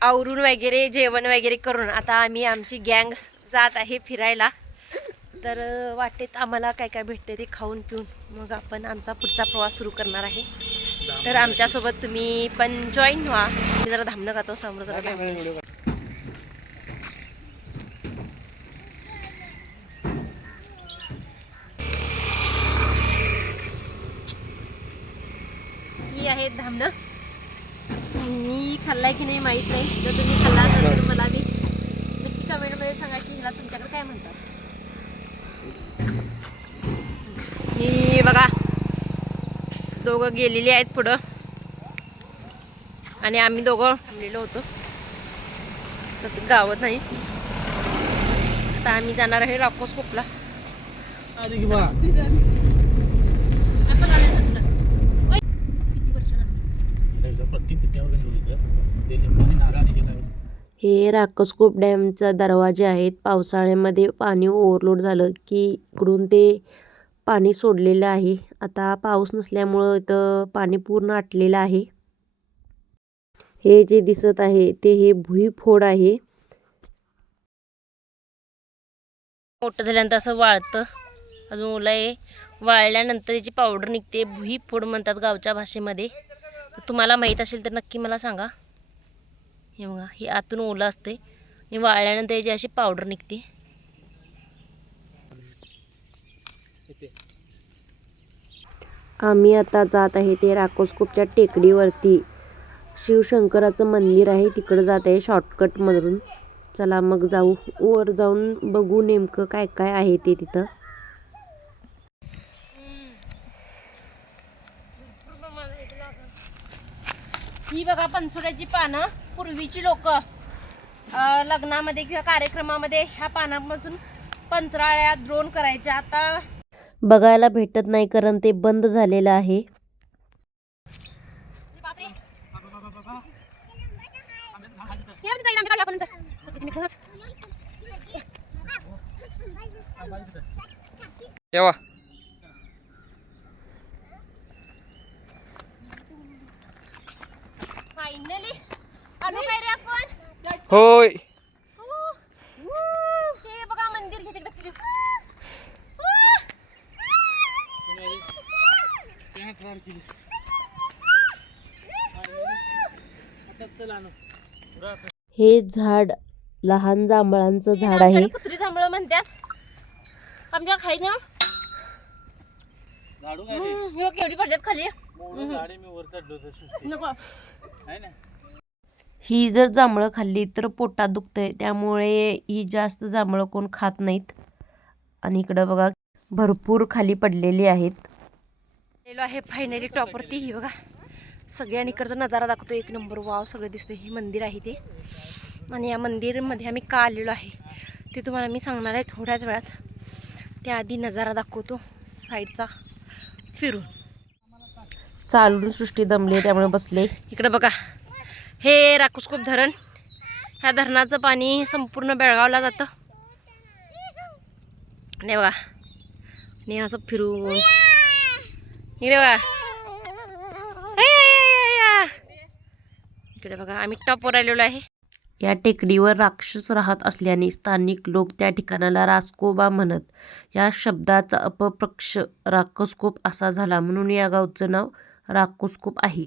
आवरून वगैरे जेवण वगैरे करून आता आम्ही आमची गँग जात आहे फिरायला. तर वाटेत आम्हाला काय काय भेटते ते खाऊन पिऊन मग आपण आमचा पुढचा प्रवास सुरू करणार आहे. तर आमच्यासोबत तुम्ही पण जॉईन व्हा. मी जरा धामणं खातो समोर जरा धामणं. ही आहेत धामणं. मी खाल्लाय की नाही माहीत नाही. जर तुम्ही खाल्ला असाल तर मला मी नक्की कमेंटमध्ये सांगा की ह्याला तुमच्याकडे काय म्हणतात. ही बघा दोघं गेलेली आहेत पुढं. आणि आम्ही दोघं थांबलेलो होतो. तर ते गावत नाही. आता आम्ही जाणार आहे राकोस कोपला आली की बा आपण आणायचं तुला ओय, किती वर्षानं प्रत्येक पिट्यावर ते लिंबाने नारळाने गेला हे राकसकोप डॅमचा दरवाजे आहेत पावसाळ्यामध्ये पाणी ओव्हरलोड झालं की इकडून ते पाणी सोडलेलं आहे. आता पाऊस नसल्यामुळं इथं पाणी पूर्ण आटलेलं आहे. हे जे दिसत आहे ते हे भुईफोड आहे. मोठं झाल्यानंतर असं वाळतं. अजून ओला आहे. वाळल्यानंतर याची पावडर निघते भुईफोड म्हणतात गावच्या भाषेमध्ये. तुम्हाला माहीत असेल तर नक्की मला सांगा. हे बघा हे आतून ओलं असते आणि वाळल्यानंतर याची अशी पावडर निघते. आम्ही आता जात आहे ते राकोसकोपच्या टेकडीवरती. शिवशंकराचं मंदिर आहे तिकडं जात आहे शॉर्टकटमधून चला मग जाऊ. वर जाऊन बघू नेमकं काय काय आहे ते तिथं. ही बघा पंचोड्याची पानं पूर्वीची लोक लग्नामध्ये किंवा कार्यक्रमामध्ये ह्या पानापासून पंचराळ्या द्रोण करायच्या. आता बघायला भेटत नाही कारण ते बंद झालेलं आहे. येवा फायनली आलो काय रे आपण होय. हे हे झाड लहान जांभळांचं झाड आहे. कुत्री जांभळ म्हणतात. आमच्या खाई ना झाडू केवढी पडल्यात खाली. गाडी मी वर चढलो होतो सुट्टी नको. आहे ना? ही जर जांभळं खाल्ली तर पोटात दुखतंय. त्यामुळे ही जास्त जांभळं कोण खात नाहीत. आणि इकडं बघा भरपूर खाली पडलेली आहेत. आहे फायनली टॉपवरती. ही बघा सगळ्यांनी इकडचा नजारा दाखवतो एक नंबर वाव सगळं दिसतं हे मंदिर आहे ते. आणि या मंदिरमध्ये आम्ही का आलेलो आहे ते तुम्हाला मी सांगणार आहे थोड्याच वेळात. त्याआधी नजारा दाखवतो साईडचा फिरून. चालून सृष्टी दमले त्यामुळे बसले. इकडे बघा. हे राकुसकोप धरण. ह्या धरणाचं पाणी संपूर्ण बेळगावला जातं. नाही बघा. आणि असं फिरून. इकडे बघा. इकडे बघा आम्ही टॉपवर आलेलो आहे. या टेकडीवर राक्षस राहत असल्याने स्थानिक लोक त्या ठिकाणाला रासकोबा म्हणत. या शब्दाचा अपप्रक्ष राकसकोप असा झाला म्हणून या गावचं नाव राकोसकोप आहे.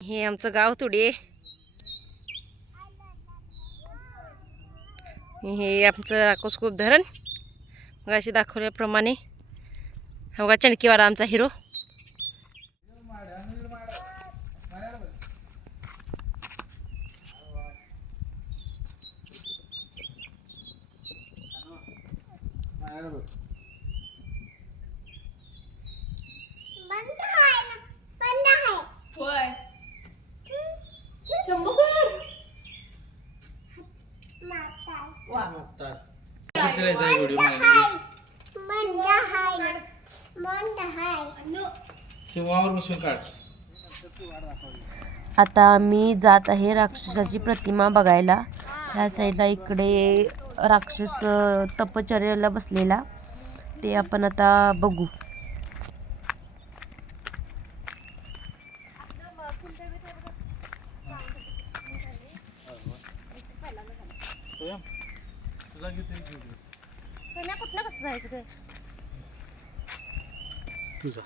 हे आमचं गाव तुडे हे आमचं राकोसकोप धरण. मग अशी दाखवल्याप्रमाणे हा बघा चणकीवाडा आमचा हिरो आता मी जात आहे राक्षसाची प्रतिमा बघायला. ह्या साईडला इकडे राक्षस तपचर्याला बसलेला. ते आपण आता बघू स्वयं तुझा किती व्हिडिओ सोन्या कुठनं कसं जायचं काय तुझा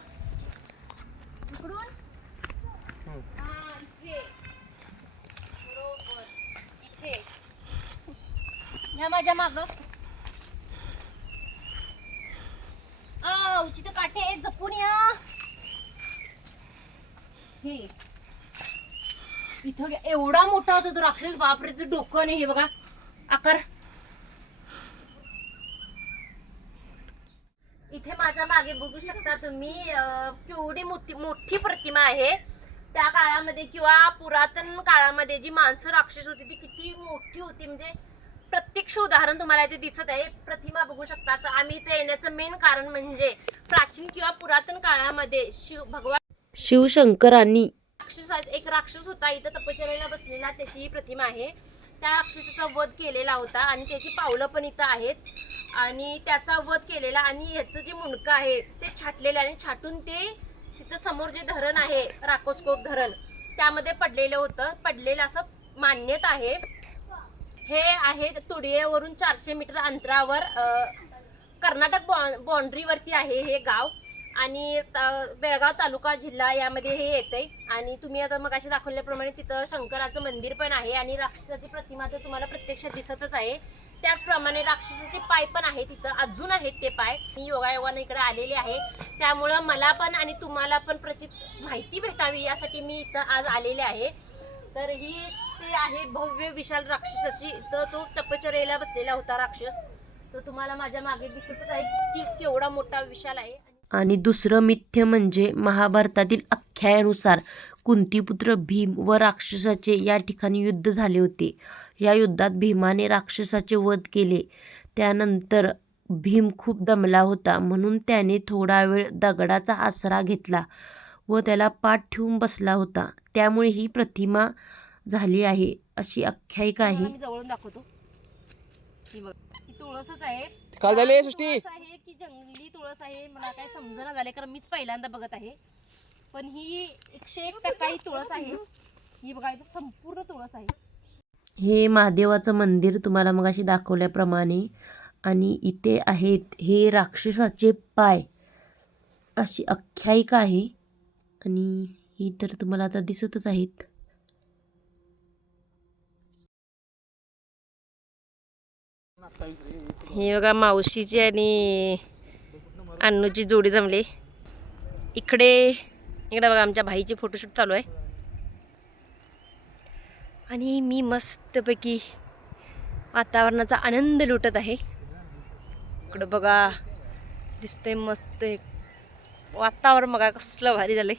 इकडून हो. हा इथे बरोबर इथे या माझ्या माग उचित काठे जपून या. हे इथं एवढा मोठा होता तो राक्षस बापरेच डोकं नाही हे बघा. आकार. इथे माझ्या मागे बघू शकता तुम्ही केवढी मोठी मोठी प्रतिमा आहे. त्या काळामध्ये किंवा पुरातन काळामध्ये जी माणसं राक्षस होती ती किती मोठी होती. म्हणजे प्रत्यक्ष उदाहरण तुम्हाला इथे दिसत आहे. प्रतिमा बघू शकता. तर आम्ही इथे येण्याचं मेन कारण म्हणजे प्राचीन किंवा पुरातन काळामध्ये शिव भगवान शिवशंकरांनी राक्षस एक राक्षस होता. इथं तपचर्याला बसलेला त्याची ही प्रतिमा आहे. त्या राक्षसाचा वध केलेला होता आणि त्याची पावलं पण इथं आहेत. आणि त्याचा वध केलेला आणि ह्याचं जे मुंडकं आहे ते छाटलेलं आणि छाटून ते तिथं समोर जे धरण आहे राकोस्कोप धरण त्यामध्ये पडलेलं होतं. पडलेलं असं मान्यत आहे. हे आहे तुडियेवरून चारशे मीटर अंतरावर कर्नाटक बॉ बाँड्रीवरती आहे हे गाव. आणि बेळगाव तालुका जिल्हा यामध्ये हे येते आणि तुम्ही आता मग असे दाखवल्याप्रमाणे तिथं शंकराचं मंदिर पण आहे आणि राक्षसाची प्रतिमा तर तुम्हाला प्रत्यक्षात दिसतच आहे. त्याचप्रमाणे राक्षसाचे पाय पण आहे तिथं अजून आहेत ते पाय. मी योगायोगाने इकडे आलेले आहे. त्यामुळं मला पण आणि तुम्हाला पण प्रचित माहिती भेटावी यासाठी मी इथं आज आलेले आहे. तर ही ती आहे भव्य विशाल राक्षसाची तर तो तपचर्याला बसलेला होता राक्षस. तर तुम्हाला माझ्या मागे दिसतच आहे की केवढा मोठा विशाल आहे. आणि दुसरं मिथ्य म्हणजे महाभारतातील आख्यायानुसार कुंतीपुत्र भीम व राक्षसाचे या ठिकाणी युद्ध झाले होते. या युद्धात भीमाने राक्षसाचे वध केले. त्यानंतर भीम खूप दमला होता म्हणून त्याने थोडा वेळ दगडाचा आसरा घेतला व त्याला पाठ ठेवून बसला होता. त्यामुळे ही प्रतिमा झाली आहे अशी आख्यायिका आहे. जवळून दाखवतो. ही बघ ही तुळसच आहे. काल झाले काय सृष्टी. आहे की जंगली तुळस आहे मला काय समजना झाले कारण मीच पहिल्यांदा बघत आहे. पण ही एकशे एक टक्का ही तुळस आहे. ही बघा इथं संपूर्ण तुळस आहे. हे महादेवाचं मंदिर तुम्हाला मग अशी दाखवल्याप्रमाणे आणि इथे आहेत हे राक्षसाचे पाय. अशी आख्यायिका आहे आणि ही तर तुम्हाला आता दिसतच आहेत. हे बघा मावशीची आणि अन्नूची जोडी जमली. इकडे इकडे बघा आमच्या भाईची फोटोशूट चालू आहे. आणि मी मस्तपैकी वातावरणाचा आनंद लुटत आहे. इकडं बघा दिसतंय मस्त वातावरण बघा कसलं भारी झालंय.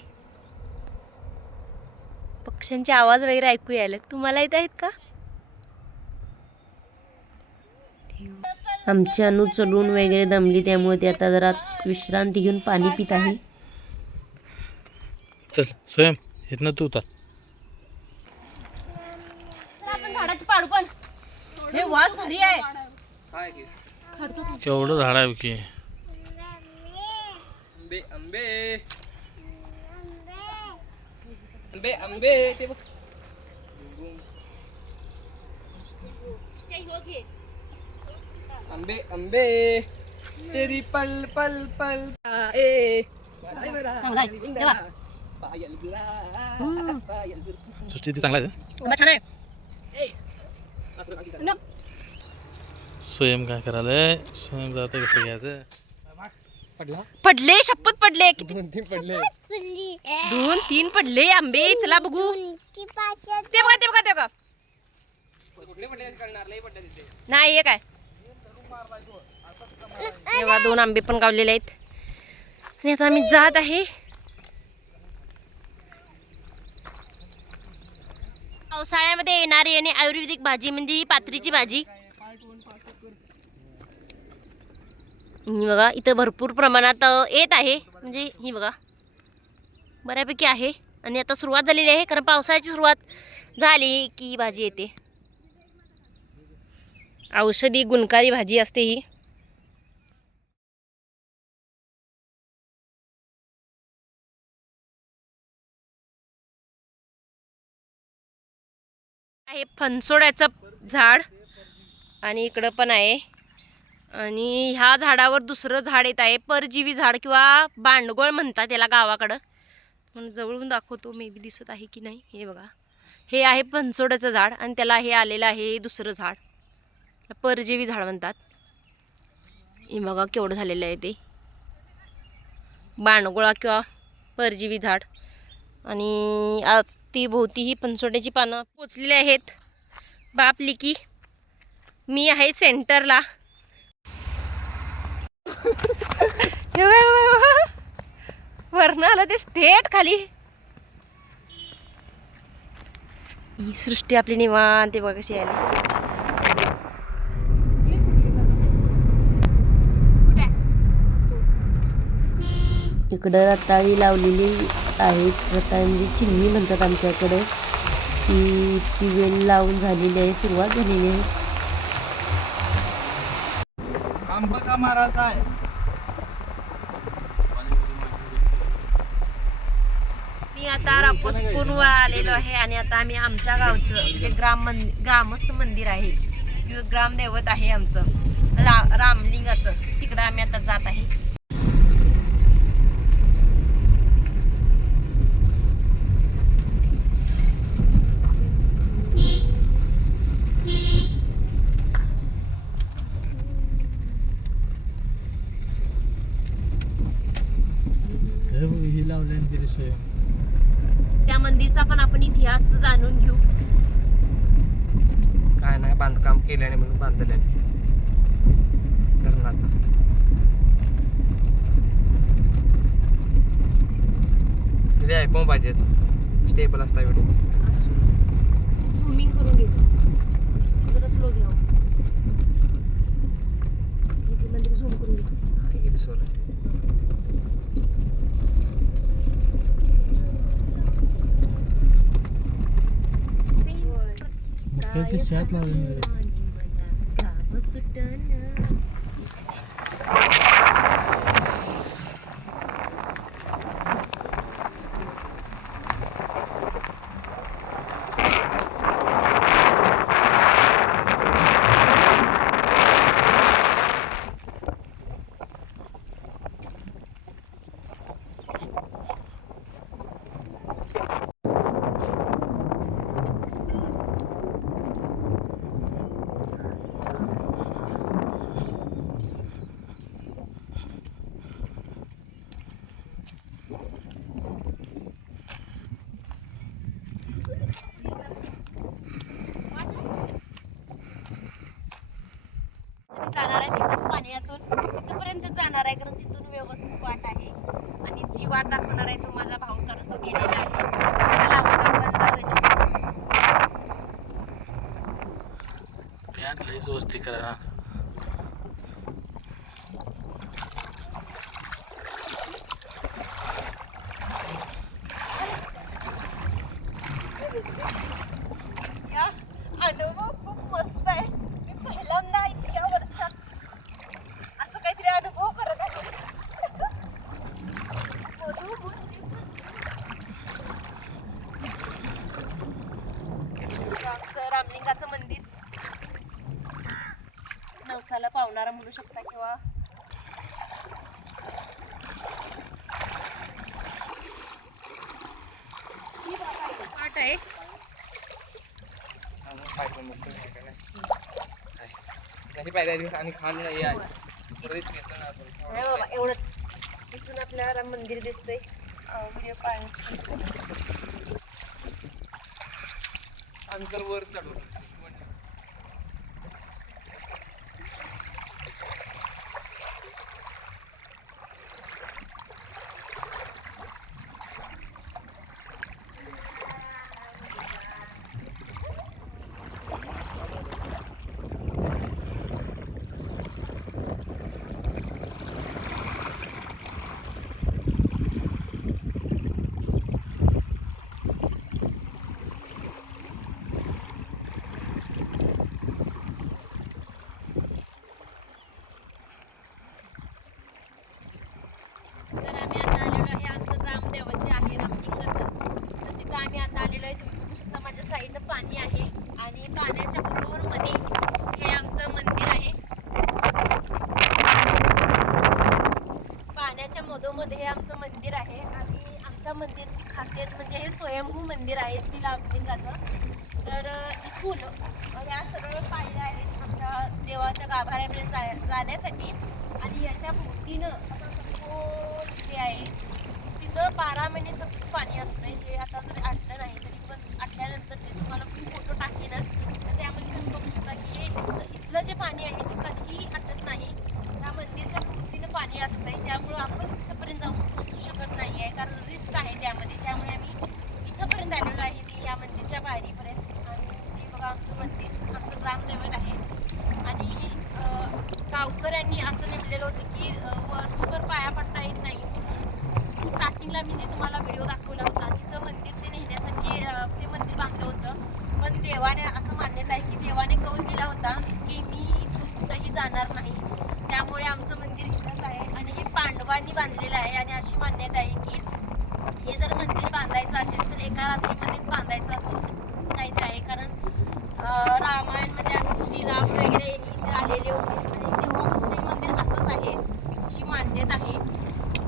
पक्ष्यांचे आवाज वगैरे ऐकू यायला तुम्हाला येत आहेत का? आमची अनु चलून वगैरे दमली त्यामुळे ती आता जरा विश्रांती घेऊन पाणी पित आहे. चल स्वयं इथनं तू उतर आपण झाडाची पाडू पण. हे वास भारी आहे. केवढं झाड आहे की आंबे आंबे आंबे आंबे ते बघ. आंबे आंबे. तेरी पल पल पल. ए चांगला आहे. स्वयं काय करायलंय? स्वयं जातं कसं घ्यायचं? पडला. पडले शपथ पडले. किती दोन तीन पडले. दोन तीन पडले आंबे चला बघू. ते बघा ते बघा ते बघा. कुठले पडले? करणार नाही पडले तिथे. नाही हे काय? तेव्हा दोन आंबे पण गावलेले आहेत. आणि आता आम्ही जात आहे. पावसाळ्यामध्ये येणारी आणि आयुर्वेदिक भाजी म्हणजे ही पात्रीची भाजी. ही बघा इथं भरपूर प्रमाणात येत आहे. म्हणजे ही बघा बऱ्यापैकी आहे. आणि आता सुरुवात झालेली आहे कारण पावसाळ्याची सुरुवात झाली की भाजी येते. औषधी गुणकारी भाजी असते ही. आहे फणसोड्याचं झाड आणि इकडं पण आहे. आणि ह्या झाडावर दुसरं झाड येत आहे परजीवी झाड किंवा बांडगोळ म्हणतात त्याला गावाकडं. म्हणून जवळून दाखवतो मे बी दिसत आहे की नाही हे बघा. हे आहे फणसोड्याचं झाड आणि त्याला हे आलेलं आहे दुसरं झाड. परजीवी झाड म्हणतात. हे बघा केवढं झालेलं आहे ते. बाणगोळा किंवा परजीवी झाड. आणि आज ती भोवती ही पनसोट्याची पानं पोचलेली आहेत. बाप लिकी मी आहे सेंटरला. हे आलं ते स्टेट खाली. ही सृष्टी आपली निवांत बघा कशी आली इकडं रताळी लावलेली आहेत. रताळी चिमणी म्हणतात आमच्याकडे. ती ती वेल लावून झालेली आहे सुरुवात झालेली आहे. आंबा का मारायचा आहे. मी आता रापूस पूर्व आलेलो आहे आणि आता आम्ही आमच्या गावचं जे ग्राम मंद ग्रामस्थ मंदिर आहे किंवा ग्रामदैवत आहे आमचं. ला रामलिंगाचं. तिकडं आम्ही आता जात आहे ही लावले तिथे स्वयं त्या मंदिरचा पण आपण इतिहास जाणून घेऊ. काय नाही बांधकाम केल्याने म्हणून बांधले धरणाचं. तिथे ऐकून पाहिजे स्टेबल असता व्हिडिओ झुमिंग करून घेऊ जरा स्लो घ्यावं झूम करून घेऊ किती सोल मक्याची शेत लावलेली जाणार आहे तिथून पाण्यातून. तिथपर्यंत जाणार आहे कारण तिथून व्यवस्थित वाट आहे. आणि जी वाट दाखवणार आहे तो माझा भाऊ कारण तो गेलेला आहे. चला मग आपण जाऊ करा या अनुभव खूप मस्त आहे मी पहिल्यांदा इतक्या वर्षात असं काहीतरी अनुभव करत आहे मधु बुद्धी आमचं रामलिंगाचं मंदिर नवसाला पावणारा म्हणू शकता किंवा वाट आहे पाहिजे आणि खान आहे. नाही बाबा एवढंच. इथून आपल्याला मंदिर दिसतंय. व्हिडिओ पाय अंतर वर चढू तर आम्ही आता आलेलो आहे आमचं ग्रामदेवत जे आहे रामलिंगाचं तर तिथं आम्ही आता आलेलो आहे तुम्ही बघू शकता माझ्या साईडनं पाणी आहे आणि पाण्याच्या बरोबर मध्ये हे आमचं मंदिर मंदिर आहे श्री रामलिंगाचं तर इथून ह्या सगळ्या पायऱ्या आहेत आमच्या देवाच्या गाभाऱ्यापर्यंत जा जाण्यासाठी. आणि याच्या भोवतीनं असं सखोल जे आहे तिथं बारा महिने सतत पाणी असतं हे आता जरी आटलं नाही तरी पण आटल्यानंतर जे तुम्हाला मी फोटो टाकेनच तर त्यामध्ये तुम्ही बघू शकता की इथलं- जे पाणी आहे ते कधीही आटत नाही. त्या मंदिरच्या भोवतीनं पाणी असतंय. त्यामुळं आपण तिथंपर्यंत जाऊन पोहोचू शकत नाही आहे कारण रिस्क आहे त्यामध्ये. त्यामुळे आम्ही इथंपर्यंत आलेलो आहे. मी या मंदिरच्या पायरीपर्यंत आणि हे बघा आमचं मंदिर आमचं ग्रामदैवत आहे. आणि गावकऱ्यांनी असं नेमलेलं होतं की वर्षभर पाया पडता येत नाही. म्हणून स्टार्टिंगला मी जे तुम्हाला व्हिडिओ दाखवला होता तिथं मंदिर ते नेण्यासाठी ते मंदिर बांधलं होतं. पण देवाने असं मान्यता आहे की देवाने कौल दिला होता की मी इथून कुठंही जाणार नाही. त्यामुळे आमचं मंदिर इथंच आहे. आणि हे पांडवांनी बांधलेलं आहे आणि अशी मान्यता आहे की हे जर मंदिर बांधायचं असेल तर एका रात्रीमध्येच बांधायचं असं काहीतरी आहे. कारण रामायणमध्ये म्हणजे आमचे श्रीराम वगैरे इथे आलेले होते. आणि तेव्हापासून हे मंदिर असंच आहे अशी मान्यता आहे.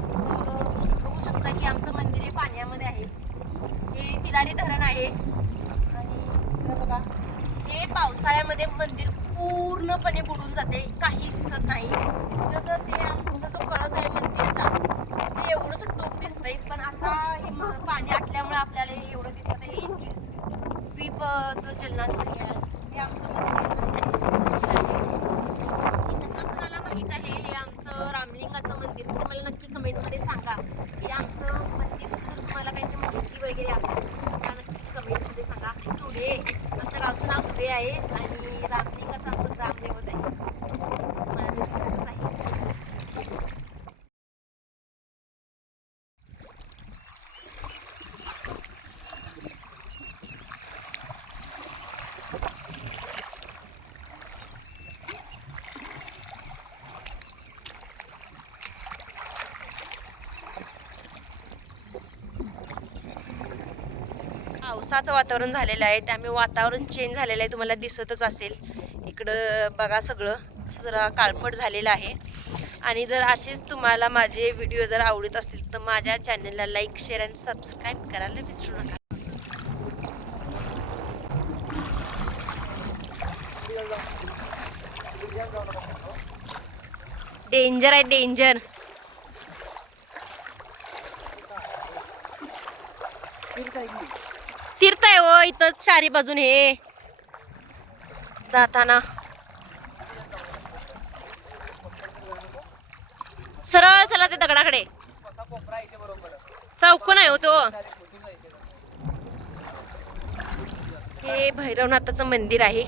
तर बघू शकता की आमचं मंदिर हे पाण्यामध्ये आहे. हे तिलारी धरण आहे. आणि बघा हे पावसाळ्यामध्ये मंदिर पूर्णपणे बुडून जाते. काही दिसत नाही दिसलं तर ते आमचा जो कळस आहे मंदिरचा ते एवढंच टोक दिसतंय पण आता हे पाणी आटल्यामुळे आपल्याला एवढं दिसत आहे. द्वीप जे द्वीपचं चलनाचं आहे हे आमचं मंदिर आहे. इथं का कुणाला माहीत आहे हे आमचं रामलिंगाचं मंदिर तर मला नक्की कमेंटमध्ये सांगा की आमचं मंदिरची जर तुम्हाला काहीतरी माहिती वगैरे असेल तर मला नक्की कमेंटमध्ये सांगा तुडे आमच्या गावचं नाव तुडे आहे आणि रामलिंगाचं आमचं ग्रामदेवत आहे मला ते दिसतच आहे पावसाचं वातावरण झालेलं आहे त्यामुळे वातावरण चेंज झालेलं आहे तुम्हाला दिसतच असेल. इकडं बघा सगळं असं जरा काळपट झालेलं आहे. आणि जर असेच तुम्हाला माझे व्हिडिओ जर आवडत असतील तर माझ्या चॅनलला लाईक शेअर आणि सबस्क्राईब करायला विसरू नका. डेंजर आहे डेंजर आहे हो इथं चारी बाजून हे. जाताना. सरळ चला ते दगडाकडे. कसा आहे हो तो. हे भैरवनाथाचं मंदिर आहे.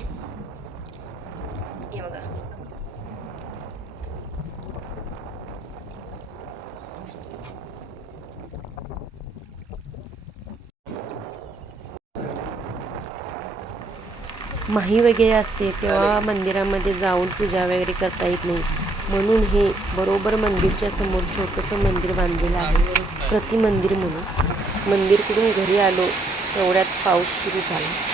हे बघा. माही वगैरे असते तेव्हा मंदिरामध्ये जाऊन पूजा वगैरे करता येत नाही. म्हणून हे बरोबर मंदिरच्या समोर छोटंसं मंदिर बांधलेलं आहे. प्रति मंदिर म्हणून. मंदिरकडून घरी आलो तेवढ्यात पाऊस सुरू झाला.